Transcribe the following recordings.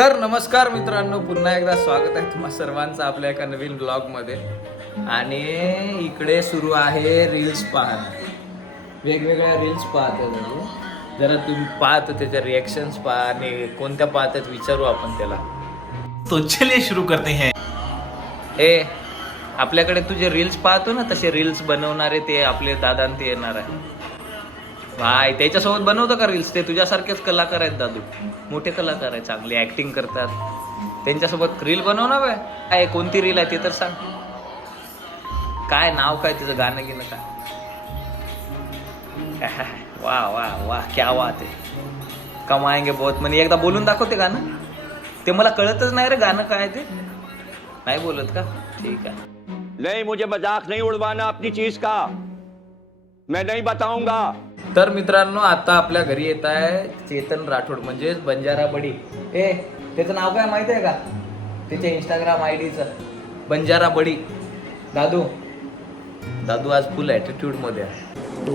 तर नमस्कार मित्रांनो पुन्हा एकदा स्वागत आहे तुम्हा सर्वांचं आपल्या एका नवीन ब्लॉगमध्ये. आणि इकडे सुरू आहे रील्स पाहणं वेगवेगळ्या रील्स पाहतो जरा. तुम्ही पाहतो त्याच्या रिॲक्शन्स पहा आणि कोणत्या पाहतात विचारू आपण त्याला. तो चलिए शुरू करते हैं. ए आपल्याकडे तुझे रील्स पाहतो ना तसे रील्स बनवणारे ते आपले दादा ते येणार आहे. भाई त्याच्यासोबत बनवतो का रील्स ते तुझ्यासारखेच कलाकार आहेत दादू. मोठे कलाकार आहेत चांगले ऍक्टिंग करतात. त्यांच्यासोबत रील बनव ना बाय. काय कोणती रील आहे ते तर सांग. काय नाव काय तिचं गाणं गिणं काय? वा वा वा क्या वा ते कमाएंगे बहुत. म्हणजे एकदा बोलून दाखवते गाणं. ते मला कळतच नाही रे गाणं काय आहे ते. नाही बोलत का? ठीक आहे. नहीं मुझे मजाक नहीं उड़वाना अपनी चीज का. मैं नहीं बताऊंगा. तर मित्रांनो आता आपल्या घरी येत आहे चेतन राठोड म्हणजेच बंजारा बडी. ए त्याचं नाव काय माहिती आहे का? त्याच्या इंस्टाग्राम आय डीचं बंजारा बडी. दादू. दादू आज फुल ॲटिट्यूडमध्ये आहे?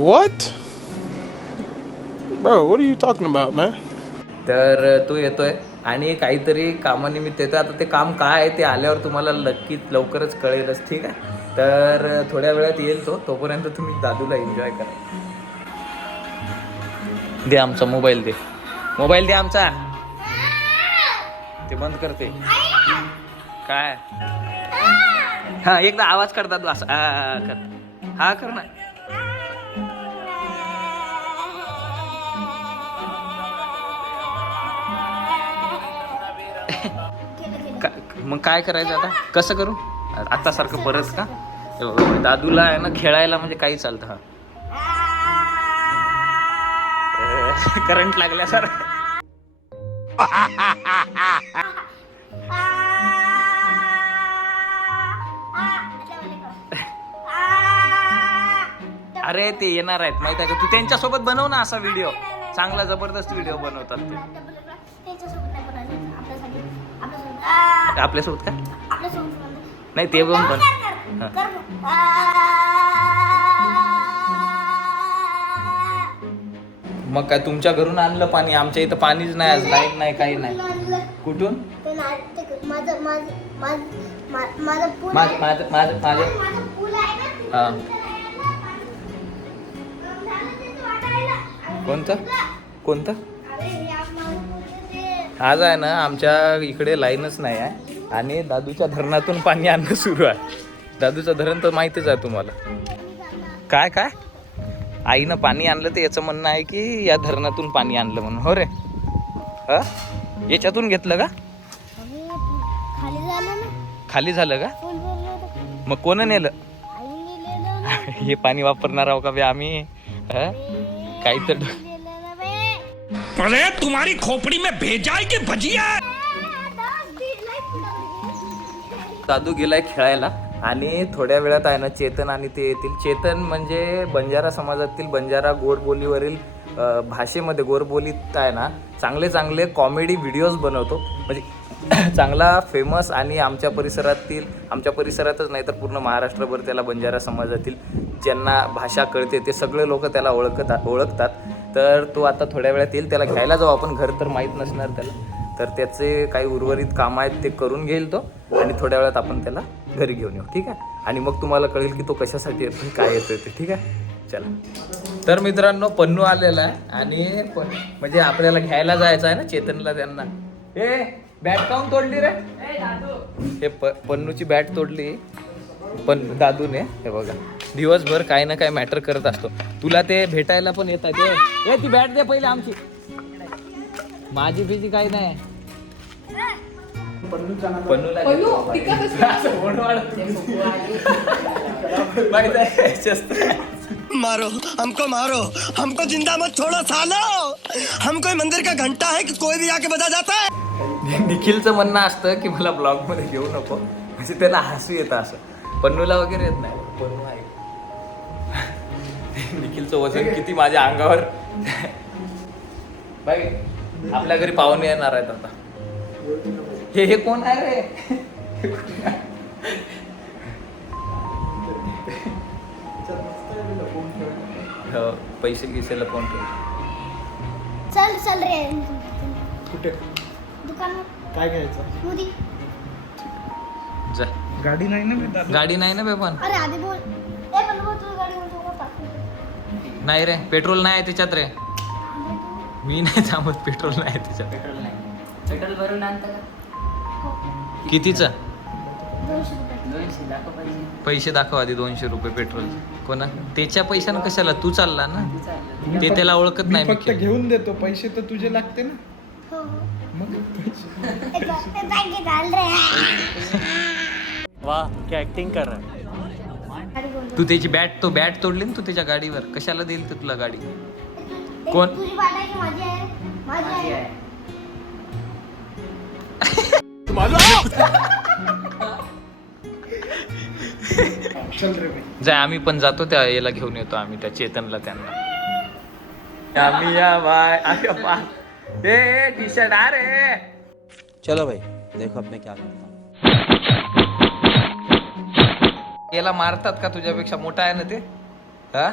तर तो येतोय. आणि काहीतरी कामानिमित्त येतो आता ते काम काय आहे ते आल्यावर तुम्हाला नक्कीच लवकरच कळेलच ठीक आहे? तर थोड्या वेळात येईल तो. तोपर्यंत तुम्ही दादूला एन्जॉय करा. दे आमचा मोबाईल दे. मोबाईल दे आमचा. ते बंद करते. काय? हा एकदा आवाज कर दादू असं कर. हा कर ना. मग काय करायचं आता? कसं करू? आता सारखं परत का? दादूला आहे ना खेळायला म्हणजे काही चालतं हा. करंट लागल्या सर. अरे ते येणार आहेत. माहीत आहे का? तू त्यांच्यासोबत बनव ना असा व्हिडिओ चांगला जबरदस्त व्हिडिओ बनवतात ते. आपल्यासोबत का? नाही ते पण पण मग काय तुमच्या घरून आणलं पाणी? आमच्या इथं पाणीच नाही आज लाइट नाही काही नाही. कुठून? हा. कोणतं? कोणतं? अरे हे आपलं ते- आज आहे ना आमच्या इकडे लाईनच नाही आहे. आणि दादूच्या धरणातून पाणी आणणं सुरू आहे. दादूचं धरण तर माहितीच आहे तुम्हाला. काय काय? आईनं पाणी आणलं तर याचं म्हणणं आहे की या धरणातून पाणी आणलं म्हणून हो रे ह याच्यातून घेतलं का खाली झालं ना खाली झालं का. मग कोण नेलं. हे पाणी वापरणार आहो का बे आम्ही ह? काही तर. अरे तुम्हारी खोपड़ी में भेजा है कि भजिया. दादू गेलाय खेळायला आणि थोड्या वेळात आहे ना चेतन आणि ते येतील. चेतन म्हणजे बंजारा समाजातील बंजारा गोडबोलीवरील भाषेमध्ये गोरबोलीत आहे ना चांगले चांगले कॉमेडी व्हिडिओज बनवतो. म्हणजे चांगला फेमस आणि आमच्या परिसरातील आमच्या परिसरातच नाही तर पूर्ण महाराष्ट्रभर त्याला बंजारा समाजातील ज्यांना भाषा कळते ते सगळे लोक त्याला ओळखतात ओळखतात. तर तो आता थोड्या वेळात येईल. त्याला घ्यायला जाऊ आपण. घर तर माहीत नसणार त्याला. तर त्याचे काही उर्वरित कामं आहेत ते करून घेईल तो. आणि थोड्या वेळात आपण त्याला घरी घेऊन येऊ ठीक आहे? आणि मग तुम्हाला कळेल की तो कशासाठी येतो काय येतो ते ठीक आहे? चला. तर मित्रांनो पन्नू आलेला आहे आणि म्हणजे आपल्याला घ्यायला जायचं आहे ना चेतनला त्यांना. ए बॅट काऊन तोडली रे? हे प पन्नूची बॅट तोडली. पण दादूने हे बघा. दिवसभर काही ना काय मॅटर करत असतो. तुला ते भेटायला पण येतात ए ती बॅट दे पहिले आमची. माझी बिजी काही नाही. पन्नूला असं ओढ वाढत. माहीत आहे, जास्त मारो हमको मारो हमको जिंदा मत छोड़ो सालो! हम कोई मंदिर का घंटा है कि कोई भी आके बजा जाता है? निखिलचं म्हणणं असतं की मला ब्लॉगमध्ये घेऊ नको. म्हणजे त्याला हसू येतं असं. पन्नूला वगैरे येत नाही. पन्नू आहे. निखिलचं वजन किती माझ्या अंगावर? बाई आपल्या घरी पाहुणे येणार आहेत आता. हे हे कोण आहे रे? हे कोण? हो, पैसे गिसेला फोन ठेव चल चल रे. कुठे? दुकानात. काय घ्यायचं? स्मूदी जा. गाडी नाही ना भेटत? गाडी नाही ना बे पण. अरे आधी बोल. ए पण बोल तुझी गाडी का टाकू नाही रे पेट्रोल नाही आहे त्याच्यात रे. मी नाही थांबत पेट्रोल नाही आहे त्याच्यात पेट्रोल नाही. पेट्रोल भरून आणतं का? कितीचं? पैसे. दाखव आधी दोनशे रुपये पेट्रोल कोणा? त्याच्या पैशानं कशाला? तू चालला ना? तू त्याला ओळखत मी नाही फक्त. घेऊन देतो. पैसे तर तुझे लागते ना. हो. क्या कर कोण तू त्याची बॅट तो बॅट तोडली ना तू त्याच्या गाडीवर? कशाला देईल ते तुला गाडी? कोण? जाय आम्ही पण जातो त्या याला घेऊन येतो आम्ही त्या चेतनला त्यांना. आम्ही या बाय अरे बा ए टी शर्ट अरे चलो भाई देखो अब मैं क्या करता हूँ। याला मारतात का तुझ्यापेक्षा? मोठा आहे ना ते? हा?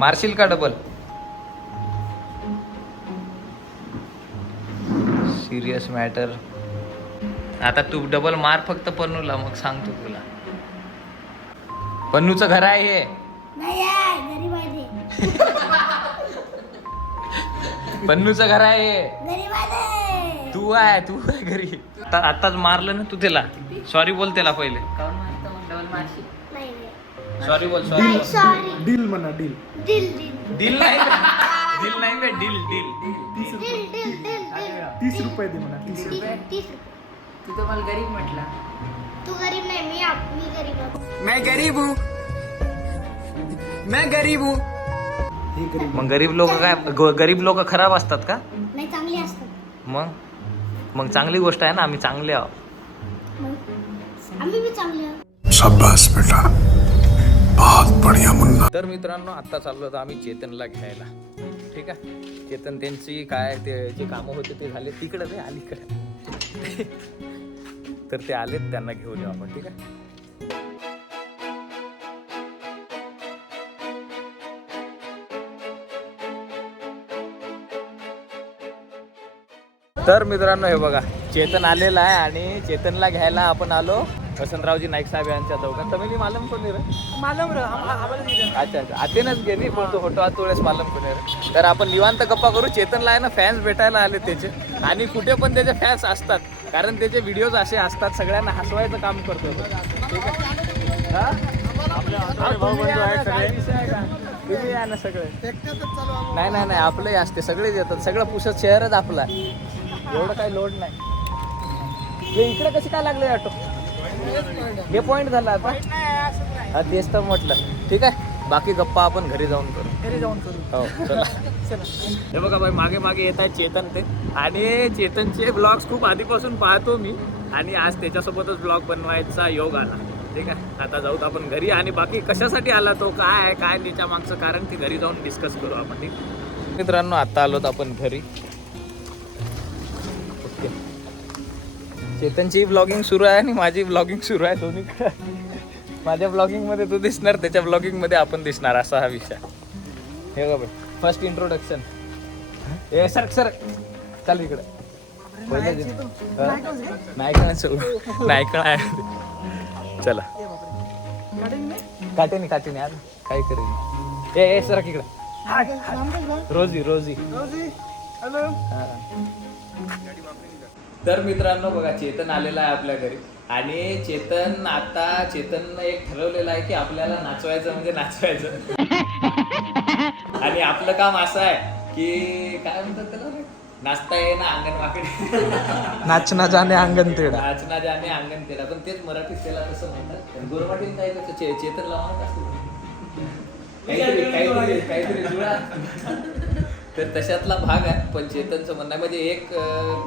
मारशील का डबल सिरियस मॅटर. आता तू डबल मार फक्त पन्नूला मग सांगतो तुला. पन्नूचं घर आहे हे. पन्नूचं घर आहे हे. ते आहे तू आहे घरी. आता आताच मारलं ना तू त्याला. सॉरी बोल त्याला पहिले. सॉरी बोल सॉरी सॉरी डील म्हणा डील. दिल दिल दिल नाही दिल नाही बे दिल तीस रुपये दे म्हणा तीस रुपये. तीस रुपये. तू तर मला गरीब म्हटला. तू गरीब नाही मी आप मी गरीब आहे. मैं गरीब हूँ। मैं गरीब हूँ। हे गरीब मग गरीब लोक काय ग- गरीब लोक खराब असतात का? नाही चांगली असतात. मग? मग चांगली गोष्ट आहे ना आम्ही चांगले आहोत. मग? आम्ही बी चांगले आहोत. शाबाश बेटा. बहुत बढ़िया मुन्ना. तर मित्रांनो आत्ता चाललो होतो आम्ही चेतनला घ्यायला. ठीक आहे? चेतन त्यांची काय ते जे कामं होते ते झाले तिकडं ते अलीकडे. तर ते आलेत त्यांना घेऊन येऊ आपण ठीक आहे? तर मित्रांनो हे बघा चेतन आलेला आहे आणि चेतनला घ्यायला आपण आलो वसंतरावजी नाईक साहेब यांच्या चौकात तमिली मालम कोणी रे? अच्छा अच्छा. आतेनच गेली पण तो फोटो आता वेळेस मालम कोणी रे? तर आपण निवांत गप्पा करू. चेतनला आहे ना फॅन्स भेटायला आले त्याचे. आणि कुठे पण त्याचे फॅन्स असतात. कारण त्याचे व्हिडिओज असे असतात सगळ्यांना हसवायचं काम करतो. ठीक आहे? तुम्ही या ना, सगळे. नाही नाही नाही आपलंही असते. सगळेच येतात. सगळं पुसत शहरच आपला. एवढं काही लोड नाही. हे इकडे कसे काय लागले ऑटो? हे पॉइंट झाला आता? हा तेच तर म्हटलं. ठीक आहे? बाकी गप्पा आपण घरी जाऊन करू. घरी जाऊन करू. हो चला. हे बघा बाई मागे मागे येत आहे चेतन ते. आणि चेतनचे ब्लॉग्स खूप आधीपासून पाहतो मी. आणि आज त्याच्यासोबतच ब्लॉग बनवायचा योग आला. ठीक आहे? आता जाऊत आपण घरी. आणि बाकी कशासाठी आला तो? काय आहे? काय त्याच्या मागचं कारण ते घरी जाऊन डिस्कस करू आपण ठीक? मित्रांनो आता आलोत आपण घरी. ओके. चेतनची ब्लॉगिंग सुरू आहे आणि माझी ब्लॉगिंग सुरू आहे दोन्ही माझ्या ब्लॉगिंगमध्ये तू दिसणार त्याच्या ब्लॉगिंगमध्ये आपण दिसणार असा हा विषय. हे बघ फर्स्ट इंट्रोडक्शन ए सर सर चाल इकडे. हा? नाही का चल. आहे काटेनी काटेनी आज काय करेन. ए ए सर इकडे. रोजी रोजी. हा. तर मित्रांनो बघा चेतन आलेला आहे आपल्या घरी. आणि चेतन आता चेतन एक ठरवलेलं आहे की आपल्याला नाचवायचं म्हणजे नाचवायचं. आणि आपलं काम असं आहे की काय म्हणतात त्याला रे? नाचता ये ना अंगण वाकडे नाचना जाणे अंगण तेडा नाचना जाणे अंगण तेला पण तेच मराठीत त्याला तसं म्हणतात. गोरमाटीत काय कसं चेतन लावणार असतं. काहीतरी काहीतरी काहीतरी जुळा. तर तशातला भाग आहे पण चेतनचं म्हणणं म्हणजे एक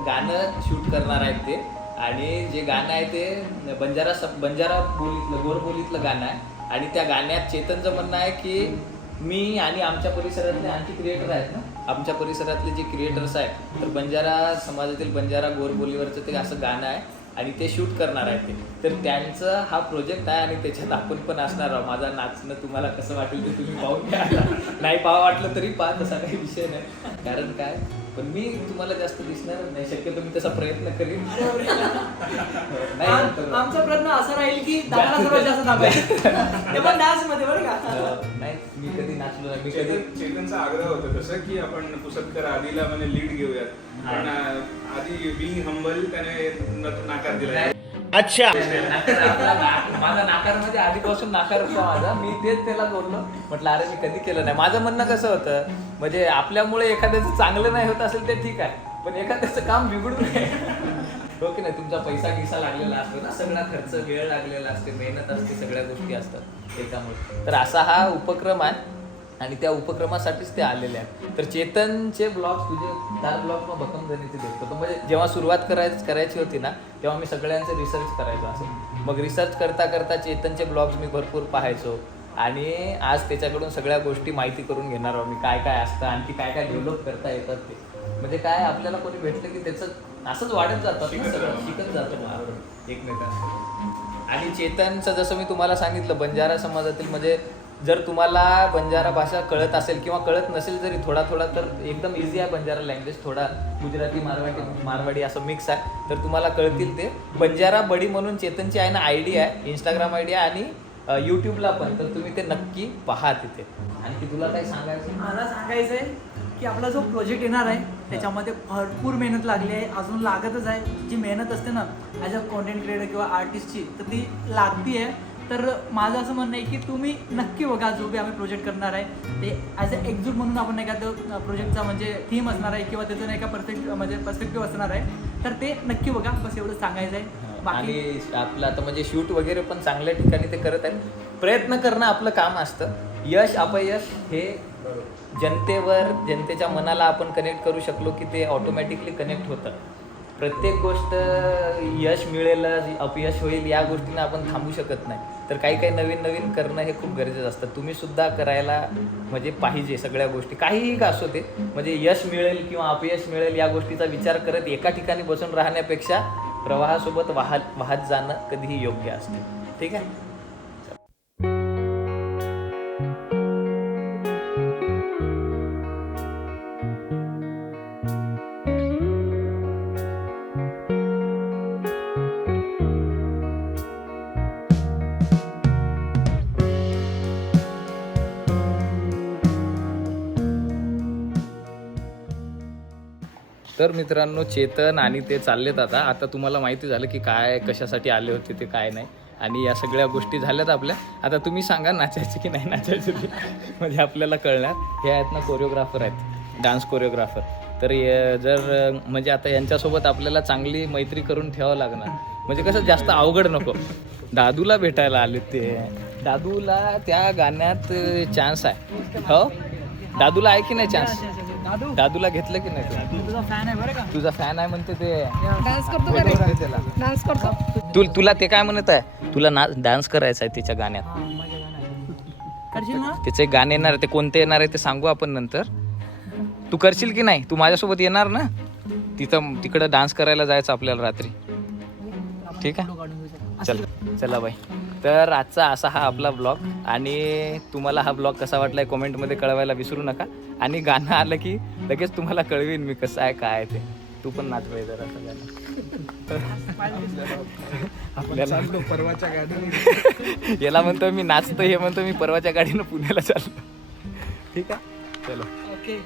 गाणं शूट करणार आहेत ते. आणि जे गाणं आहे ते बंजारा सब बंजारा बोलीतलं गोर बोलीतलं गाणं आहे. आणि त्या गाण्यात चेतनचं म्हणणं आहे की मी आणि आमच्या परिसरातले आणखी क्रिएटर आहेत ना? आमच्या परिसरातले जे क्रिएटर्स आहेत तर बंजारा समाजातील बंजारा गोरबोलीवरचं ते असं गाणं आहे. आणि ते शूट करणार आहेत ते. तर त्यांचं हा प्रोजेक्ट आहे आणि त्याच्यात आपण पण असणार आहोत. माझा नाचणं तुम्हाला कसं वाटेल ते तुम्ही पाहून घ्या. नाही पाहा वाटलं तरी पहा तसा काही विषय नाही. कारण काय? पण मी तुम्हाला जास्त दिसणार नाही. शक्यतो मी तसा प्रयत्न करीन. आमचा प्रयत्न असा राहील की नाही मी कधी नाचलो नाही. मी कधी चेतन चेतनचा आग्रह होता तसं की आपण पुसदकर आधीला म्हणजे लीड घेऊयात. आधी बिंग हंबल त्याने न- नाकार दिला. ना- माझा नाकार म्हणजे आधीपासून नाकार होता माझा. मी तेच त्याला बोललो म्हटलं अरे मी कधी केलं नाही. माझं म्हणणं कसं होतं म्हणजे आपल्यामुळे एखाद्याचं चांगलं नाही होत असेल ते ठीक आहे पण एखाद्याचं काम बिघडू नये हो की नाही? तुमचा पैसा गिसा लागलेला असतो ना सगळा खर्च वेळ लागलेला असते मेहनत असते सगळ्या गोष्टी असतात त्याच्यामुळे. तर असा हा उपक्रम आहे. आणि त्या उपक्रमासाठीच ते आलेले आहेत. तर चेतनचे ब्लॉग तुझे चार ब्लॉग मग भक्कम जणीचे देखतो तर म्हणजे जेव्हा सुरुवात करायची करायची होती ना तेव्हा मी सगळ्यांचं रिसर्च करायचो असं. मग रिसर्च करता करता चेतनचे ब्लॉग्स मी भरपूर पाहायचो. आणि आज त्याच्याकडून सगळ्या गोष्टी माहिती करून घेणार आहोत मी. काय काय असतं आणखी काय काय डेव्हलप करता येतात ते. म्हणजे काय आपल्याला कोणी भेटलं की त्याचं असंच वाढत जातं सगळं. शिकत जातं एकमेकांना आणि चेतनचं जसं मी तुम्हाला सांगितलं बंजारा समाजातील म्हणजे जर तुम्हाला बंजारा भाषा कळत असेल किंवा कळत नसेल जरी थोडा थोडा तर एकदम इझी आहे बंजारा लँग्वेज थोडा गुजराती मारवाडी मारवाडी असं मिक्स आहे. तर तुम्हाला कळतील ते. बंजारा बडी म्हणून चेतनची आहे ना आय डी आहे इंस्टाग्राम आय डी आहे आणि यूट्यूबला पण. तर तुम्ही ते नक्की पहा तिथे. आणखी तुला काही सांगायचं मला सांगायचं आहे की आपला जो प्रोजेक्ट येणार आहे त्याच्यामध्ये भरपूर मेहनत लागली आहे. अजून लागतच आहे. जी मेहनत असते ना ॲज अ कॉन्टेंट क्रिएटर किंवा आर्टिस्टची तर ती लागती आहे तर माझं असं म्हणणं आहे की तुम्ही नक्की बघा जो बी आम्ही प्रोजेक्ट करणार आहे. ते ॲज अ एक्झूट म्हणून आपण नाही का तो प्रोजेक्टचा म्हणजे थीम असणार आहे किंवा त्याचं नाही का परफेक्ट म्हणजे पर्स्पेक्टिव्ह असणार आहे. तर ते नक्की बघा बस एवढं सांगायचं आहे बाकी आपलं आता म्हणजे शूट वगैरे पण चांगल्या ठिकाणी ते करत आहेत. प्रयत्न करणं आपलं काम असतं. यश अपयश हे जनतेवर जनतेच्या मनाला आपण कनेक्ट करू शकलो की ते ऑटोमॅटिकली कनेक्ट होतं. प्रत्येक गोष्ट यश मिळेल अपयश होईल या गोष्टीनं आपण थांबू शकत नाही. तर काही काही नवीन नवीन करणं हे खूप गरजेचं असतं. तुम्ही सुद्धा करायला म्हणजे पाहिजे सगळ्या गोष्टी. काहीही का असो ते म्हणजे यश मिळेल किंवा अपयश मिळेल या गोष्टीचा विचार करत एका ठिकाणी बसून राहण्यापेक्षा प्रवाहासोबत वाहत वाहत जाणं कधीही योग्य असते. ठीक आहे? तर मित्रांनो चेतन आणि ते चाललेत आता. आता तुम्हाला माहिती झालं की काय कशासाठी आले होते ते काय नाही. आणि या सगळ्या गोष्टी झाल्यात आपल्या. आता तुम्ही सांगा नाचायचे की नाही नाचायचं की म्हणजे आपल्याला कळणार. हे आहेत ना कोरिओग्राफर आहेत. डान्स कोरिओग्राफर तर जर म्हणजे आता यांच्यासोबत आपल्याला चांगली मैत्री करून ठेवावं लागणार. म्हणजे कसं जास्त अवघड नको. दादूला भेटायला आले ते. दादूला त्या गाण्यात चान्स आहे. हो? दादूला आहे की नाही चान्स दादू? दादूला घेतलं की नाही तू? तुझा फॅन आहे बरं का? तुझा फॅन आहे म्हणते ते. डान्स करतो का रे? डान्स करतो. तू तुला ते काय म्हणत आहे? तुला ना डान्स करायचा आहे त्याच्या गाण्यात. हा, माझ्या गाणं आहे. करशील ना? त्याचे एक गाणे येणार आहे, ते कोणते येणार आहे ते सांगू आपण नंतर. तू करशील की नाही? तू माझ्यासोबत येणार ना? तिथं तिकडं डान्स करायला जायचं आपल्याला रात्री. ठीक आहे. चल. चला बाय तर आजचा असा हा आपला ब्लॉग आणि तुम्हाला हा ब्लॉग कसा वाटलाय कमेंटमध्ये कळवायला विसरू नका. आणि गाणं आलं की लगेच तुम्हाला कळवीन मी कसं आहे काय आहे ते. तू पण नाचवाय जरा सगळ्यांना. आपल्याला परवाच्या गाडीने. याला म्हणतो मी नाचतो हे म्हणतो मी परवाच्या गाडीनं पुण्याला चाललो. ठीक आहे? चलो ओके